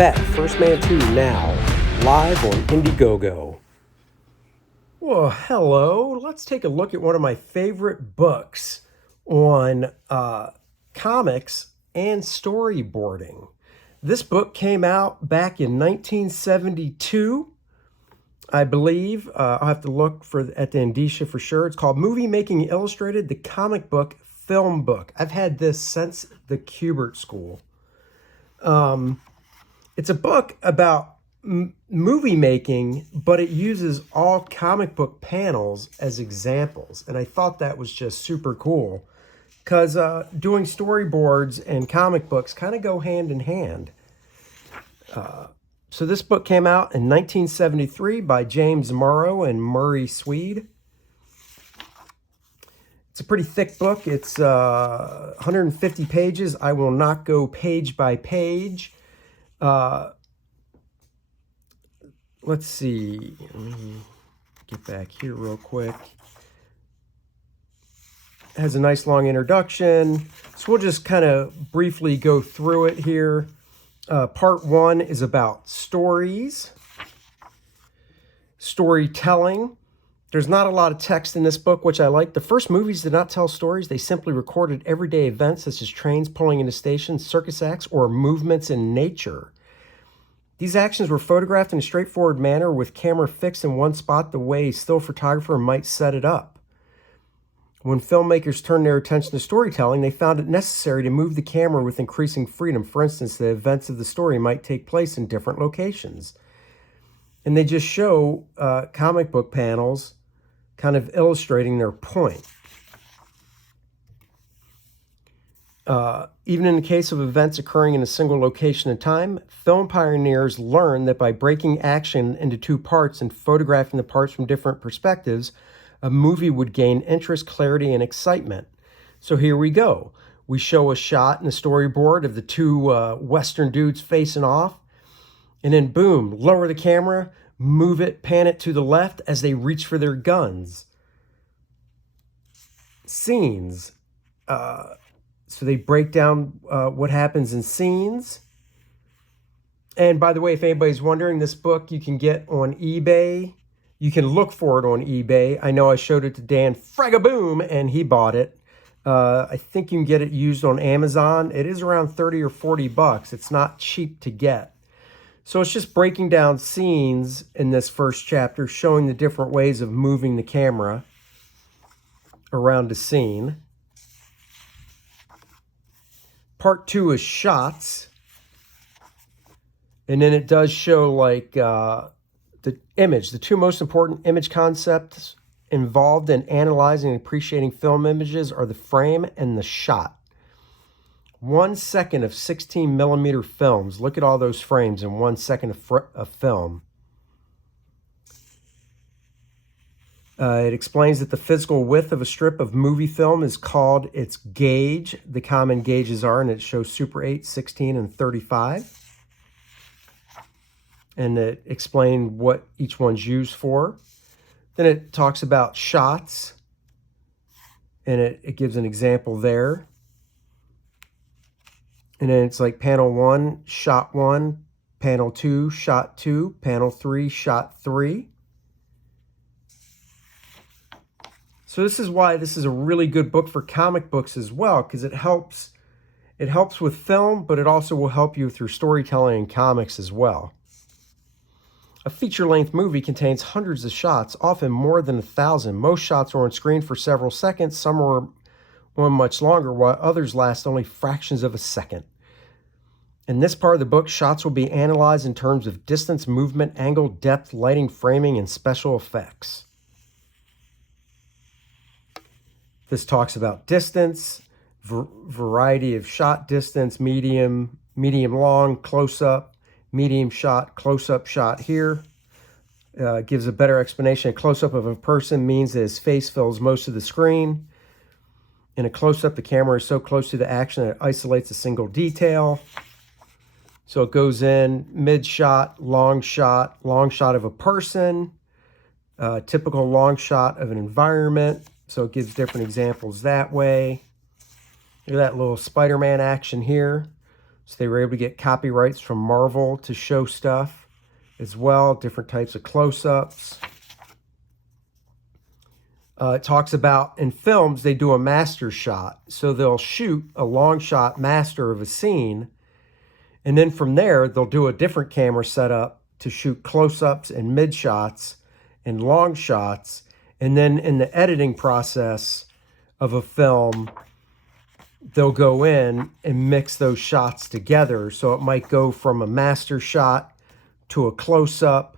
back. First Man 2 now, live on Indiegogo. Well, hello. Let's take a look at one of my favorite books on comics and storyboarding. This book came out back in 1972, I believe. I'll have to look at the indicia for sure. It's called Movie Making Illustrated, the comic book film book. I've had this since the Kubert School. It's a book about movie making, but it uses all comic book panels as examples. And I thought that was just super cool because doing storyboards and comic books kind of go hand in hand. So this book came out in 1973 by James Morrow and Murray Swede. It's a pretty thick book. It's 150 pages. I will not go page by page. Let's see. Let me get back here real quick. It has a nice long introduction. So we'll just kind of briefly go through it here. Part 1 is about stories, storytelling. There's not a lot of text in this book, which I like. The first movies did not tell stories. They simply recorded everyday events such as trains pulling into stations, circus acts, or movements in nature. These actions were photographed in a straightforward manner with camera fixed in one spot the way a still photographer might set it up. When filmmakers turned their attention to storytelling, they found it necessary to move the camera with increasing freedom. For instance, the events of the story might take place in different locations. And they just show comic book panels kind of illustrating their point. Even in the case of events occurring in a single location and time, film pioneers learned that by breaking action into two parts and photographing the parts from different perspectives, a movie would gain interest, clarity, and excitement. So here we go. We show a shot in the storyboard of the two Western dudes facing off, and then boom, lower the camera, move it, pan it to the left as they reach for their guns. Scenes. So they break down what happens in scenes. And by the way, if anybody's wondering, this book you can get on eBay. You can look for it on eBay. I know I showed it to Dan Fragaboom, and he bought it. I think you can get it used on Amazon. It is around 30 or 40 bucks. It's not cheap to get. So it's just breaking down scenes in this first chapter, showing the different ways of moving the camera around a scene. Part 2 is shots. And then it does show like the image. The two most important image concepts involved in analyzing and appreciating film images are the frame and the shot. 1 second of 16 millimeter films. Look at all those frames in 1 second of film. It explains that the physical width of a strip of movie film is called its gauge. The common gauges are, and it shows Super 8, 16, and 35. And it explains what each one's used for. Then it talks about shots, and it gives an example there. And then it's like panel 1, shot 1, panel 2, shot 2, panel 3, shot 3. So this is why this is a really good book for comic books as well, because it helps with film, but it also will help you through storytelling and comics as well. A feature-length movie contains hundreds of shots, often more than 1,000. Most shots are on screen for several seconds. Some are on much longer, while others last only fractions of a second. In this part of the book, shots will be analyzed in terms of distance, movement, angle, depth, lighting, framing, and special effects. This talks about distance, variety of shot distance, medium, medium-long, close-up, medium shot, close-up shot here. Gives a better explanation. A close-up of a person means that his face fills most of the screen. In a close-up, the camera is so close to the action that it isolates a single detail. So it goes in mid-shot, long shot of a person, typical long shot of an environment. So it gives different examples that way. Look at that little Spider-Man action here. So they were able to get copyrights from Marvel to show stuff as well, different types of close-ups. It talks about, in films, they do a master shot. So they'll shoot a long shot master of a scene, and then from there, they'll do a different camera setup to shoot close-ups and mid-shots and long shots. And then in the editing process of a film, they'll go in and mix those shots together. So it might go from a master shot to a close-up,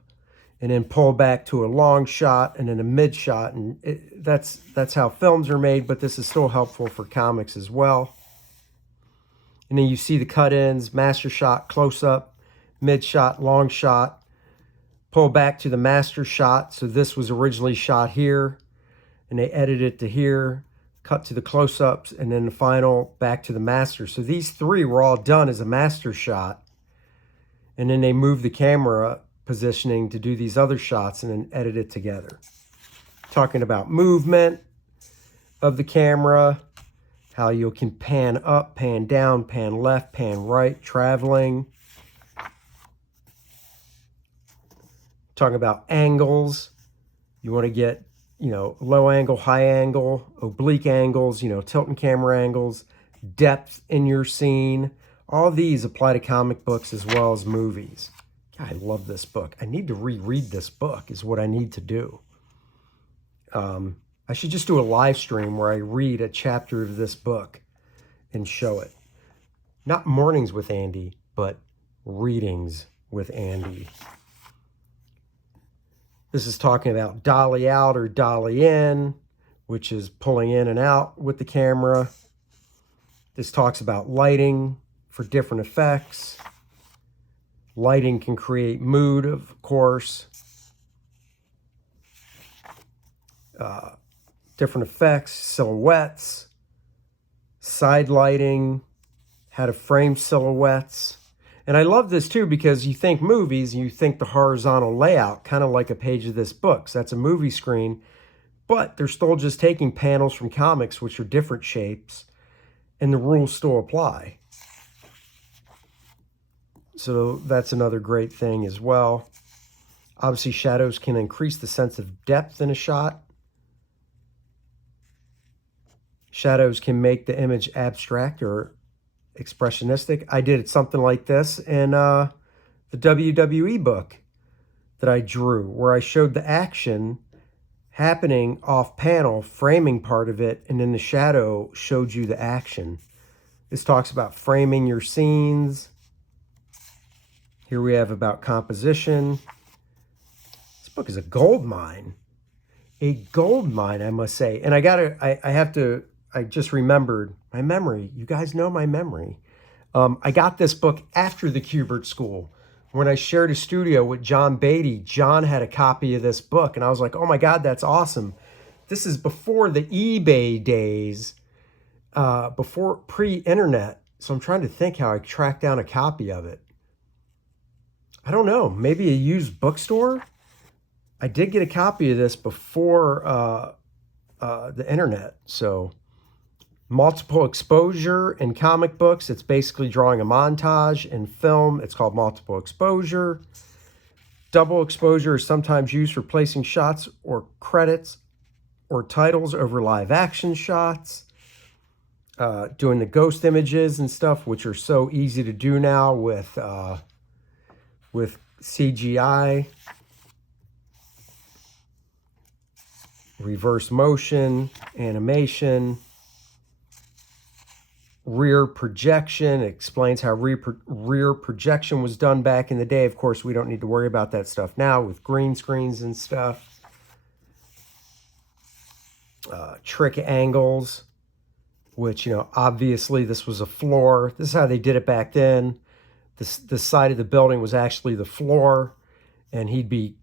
and then pull back to a long shot and then a mid shot. And that's how films are made, but this is still helpful for comics as well. And then you see the cut-ins, master shot, close-up, mid shot, long shot, pull back to the master shot. So this was originally shot here, and they edited it to here, cut to the close-ups, and then the final back to the master. So these three were all done as a master shot, and then they moved the camera positioning to do these other shots and then edit it together. Talking about movement of the camera, how you can pan up, pan down, pan left, pan right, traveling. Talking about angles. You want to get, low angle, high angle, oblique angles, tilting camera angles, depth in your scene. All these apply to comic books as well as movies. I love this book. I need to reread this book is what I need to do. I should just do a live stream where I read a chapter of this book and show it. Not mornings with Andy, but readings with Andy. This is talking about dolly out or dolly in, which is pulling in and out with the camera. This talks about lighting for different effects. Lighting can create mood, of course. Different effects, silhouettes, side lighting, how to frame silhouettes. And I love this too because you think movies, you think the horizontal layout, kind of like a page of this book. So that's a movie screen, but they're still just taking panels from comics, which are different shapes, and the rules still apply. So that's another great thing as well. Obviously, shadows can increase the sense of depth in a shot. Shadows can make the image abstract or expressionistic. I did something like this in the WWE book that I drew, where I showed the action happening off panel, framing part of it, and then the shadow showed you the action. This talks about framing your scenes. Here we have about composition. This book is a gold mine. A gold mine, I must say. And I just remembered my memory. You guys know my memory. I got this book after the Kubert School. When I shared a studio with John Beatty, John had a copy of this book. And I was like, oh my God, that's awesome. This is before the eBay days, before pre-internet. So I'm trying to think how I tracked down a copy of it. I don't know, maybe a used bookstore? I did get a copy of this before the internet. So multiple exposure in comic books, it's basically drawing a montage. In film, it's called multiple exposure. Double exposure is sometimes used for placing shots or credits or titles over live action shots. Doing the ghost images and stuff, which are so easy to do now with CGI, reverse motion, animation, rear projection. It explains how rear projection was done back in the day. Of course, we don't need to worry about that stuff now with green screens and stuff. Trick angles, which, obviously this was a floor. This is how they did it back then. The side of the building was actually the floor, and he'd be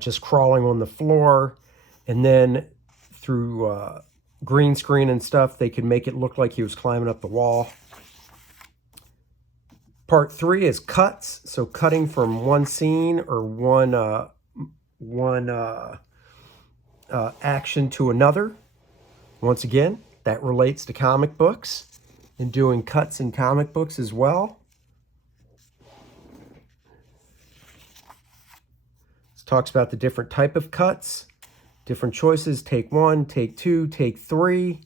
just crawling on the floor. And then through green screen and stuff, they could make it look like he was climbing up the wall. Part 3 is cuts. So cutting from one scene or one action to another. Once again, that relates to comic books and doing cuts in comic books as well. Talks about the different type of cuts, different choices, take 1, take 2, take 3.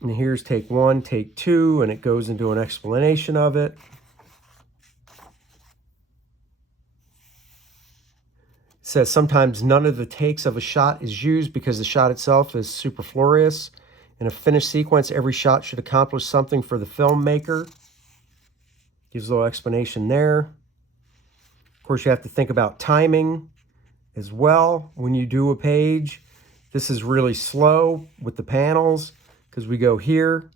And here's take 1, take 2, and it goes into an explanation of it. It says sometimes none of the takes of a shot is used because the shot itself is superfluous. In a finished sequence, every shot should accomplish something for the filmmaker. Gives a little explanation there. Of course, you have to think about timing as well when you do a page. This is really slow with the panels because we go here,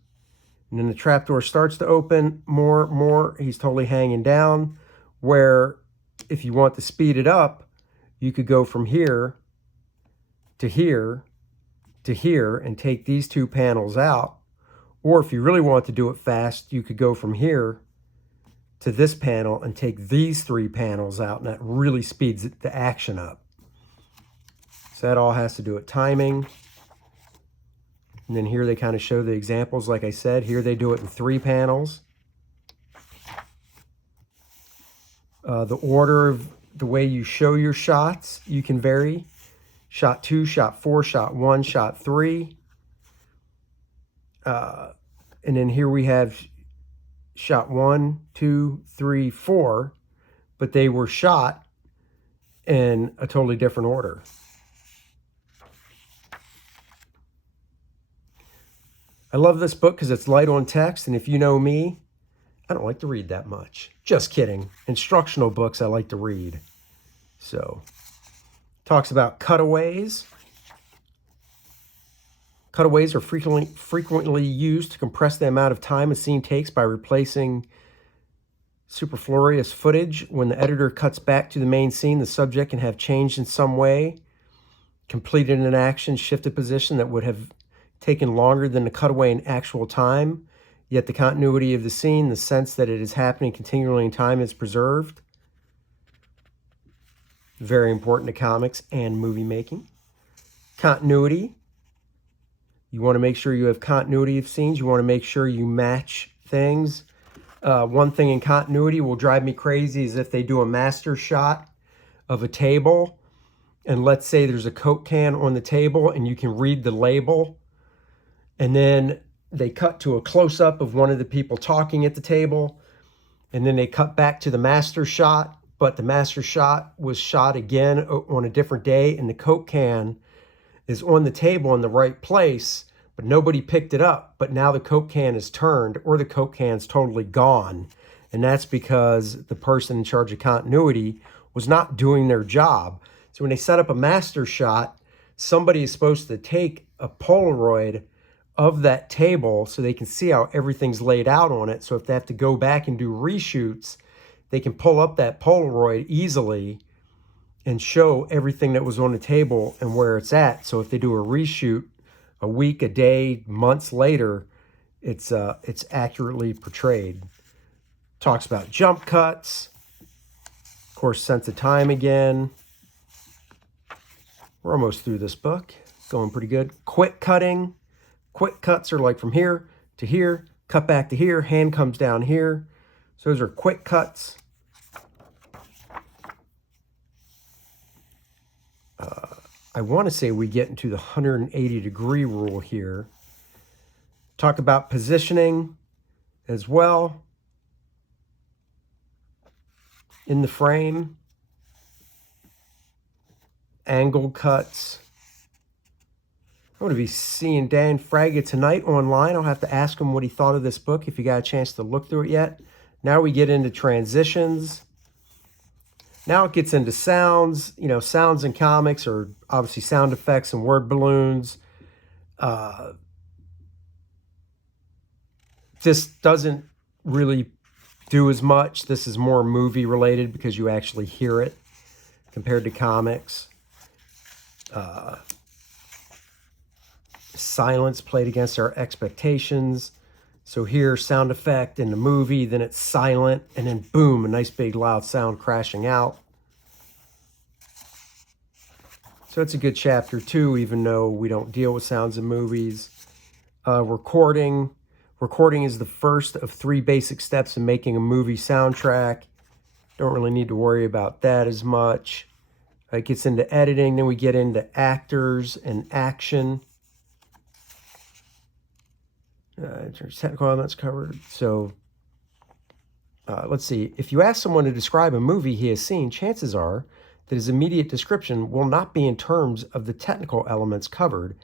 and then the trapdoor starts to open more. He's totally hanging down, where if you want to speed it up, you could go from here to here to here and take these 2 panels out. Or if you really want to do it fast, you could go from here to this panel and take these 3 panels out, and that really speeds the action up. So that all has to do with timing. And then here they kind of show the examples. Like I said, here they do it in 3 panels. The order of the way you show your shots, you can vary. Shot 2, shot 4, shot 1, shot 3. And then here we have shot 1, 2, 3, 4, but they were shot in a totally different order. I love this book because it's light on text, and if you know me, I don't like to read that much. Just kidding. Instructional books I like to read. So, talks about cutaways. Cutaways are frequently used to compress the amount of time a scene takes by replacing superfluous footage. When the editor cuts back to the main scene, the subject can have changed in some way, completed an action, shifted position that would have taken longer than the cutaway in actual time, yet the continuity of the scene, the sense that it is happening continually in time, is preserved. Very important to comics and movie making. Continuity. You want to make sure you have continuity of scenes. You want to make sure you match things. One thing in continuity will drive me crazy is if they do a master shot of a table, and let's say there's a Coke can on the table and you can read the label, and then they cut to a close-up of one of the people talking at the table, and then they cut back to the master shot, but the master shot was shot again on a different day, and the Coke can is on the table in the right place, but nobody picked it up. But now the Coke can is turned, or the Coke can's totally gone. And that's because the person in charge of continuity was not doing their job. So when they set up a master shot, somebody is supposed to take a Polaroid of that table so they can see how everything's laid out on it. So if they have to go back and do reshoots, they can pull up that Polaroid easily and show everything that was on the table and where it's at. So if they do a reshoot a week, a day, months later, it's accurately portrayed. Talks about jump cuts. Of course, sense of time again. We're almost through this book. Going pretty good. Quick cutting. Quick cuts are like from here to here, cut back to here, hand comes down here. So those are quick cuts. I want to say we get into the 180-degree rule here. Talk about positioning as well in the frame. Angle cuts. I'm going to be seeing Dan Fraga tonight online. I'll have to ask him what he thought of this book if you got a chance to look through it yet. Now we get into transitions. Now it gets into sounds. You know, sounds in comics are obviously sound effects and word balloons. This doesn't really do as much. This is more movie related because you actually hear it compared to comics. Silence played against our expectations. So here, sound effect in the movie, then it's silent, and then boom, a nice big loud sound crashing out. So it's a good chapter too, even though we don't deal with sounds in movies. Recording. Recording is the first of 3 basic steps in making a movie soundtrack. Don't really need to worry about that as much. It gets into editing, then we get into actors and action. Technical elements covered. So let's see. If you ask someone to describe a movie he has seen, chances are that his immediate description will not be in terms of the technical elements covered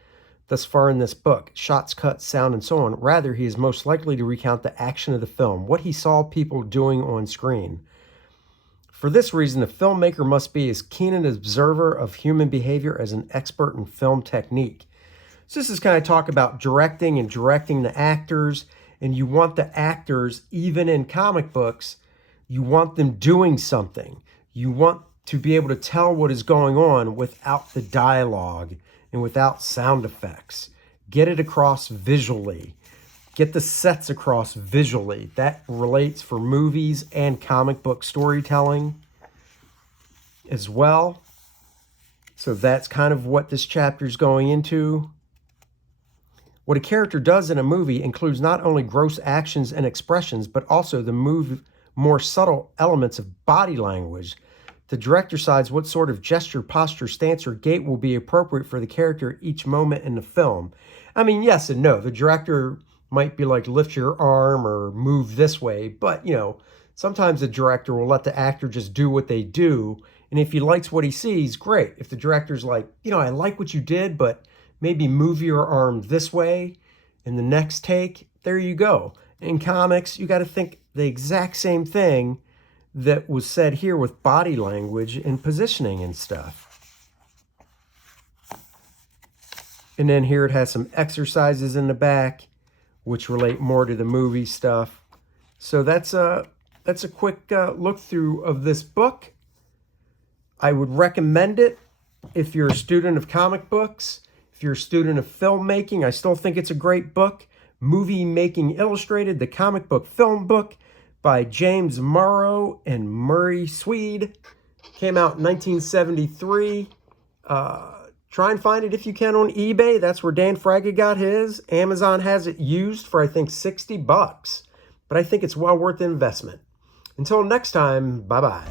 thus far in this book, shots, cuts, sound, and so on. Rather, he is most likely to recount the action of the film, what he saw people doing on screen. For this reason, the filmmaker must be as keen an observer of human behavior as an expert in film technique. So this is kind of talk about directing and directing the actors, and you want the actors, even in comic books, you want them doing something. You want to be able to tell what is going on without the dialogue and without sound effects. Get it across visually. Get the sets across visually. That relates for movies and comic book storytelling as well. So that's kind of what this chapter is going into. What a character does in a movie includes not only gross actions and expressions, but also the more subtle elements of body language. The director decides what sort of gesture, posture, stance, or gait will be appropriate for the character at each moment in the film. I mean, yes and no. The director might be like, lift your arm or move this way, but, you know, sometimes the director will let the actor just do what they do, and if he likes what he sees, great. If the director's like, you know, I like what you did, but maybe move your arm this way in the next take, there you go. In comics, you got to think the exact same thing that was said here with body language and positioning and stuff. And then here it has some exercises in the back, which relate more to the movie stuff. So that's a quick look through of this book. I would recommend it if you're a student of comic books. If you're a student of filmmaking, I still think it's a great book. Movie Making Illustrated, the comic book film book by James Morrow and Murray Swede. Came out in 1973. Try and find it if you can on eBay. That's where Dan Fraga got his. Amazon has it used for, I think, $60. But I think it's well worth the investment. Until next time, bye-bye.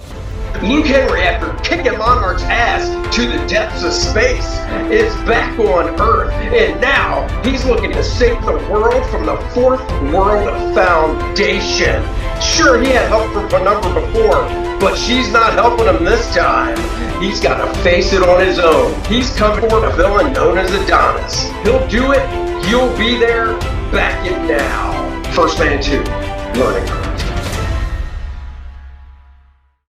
Luke Henry, after kicking Monarch's ass to the depths of space, is back on Earth, and now he's looking to save the world from the Fourth World Foundation. Sure, he had help from Penumbra before, but she's not helping him this time. He's got to face it on his own. He's coming for a villain known as Adonis. He'll do it. You'll be there. Back it now. First Man 2, Learning.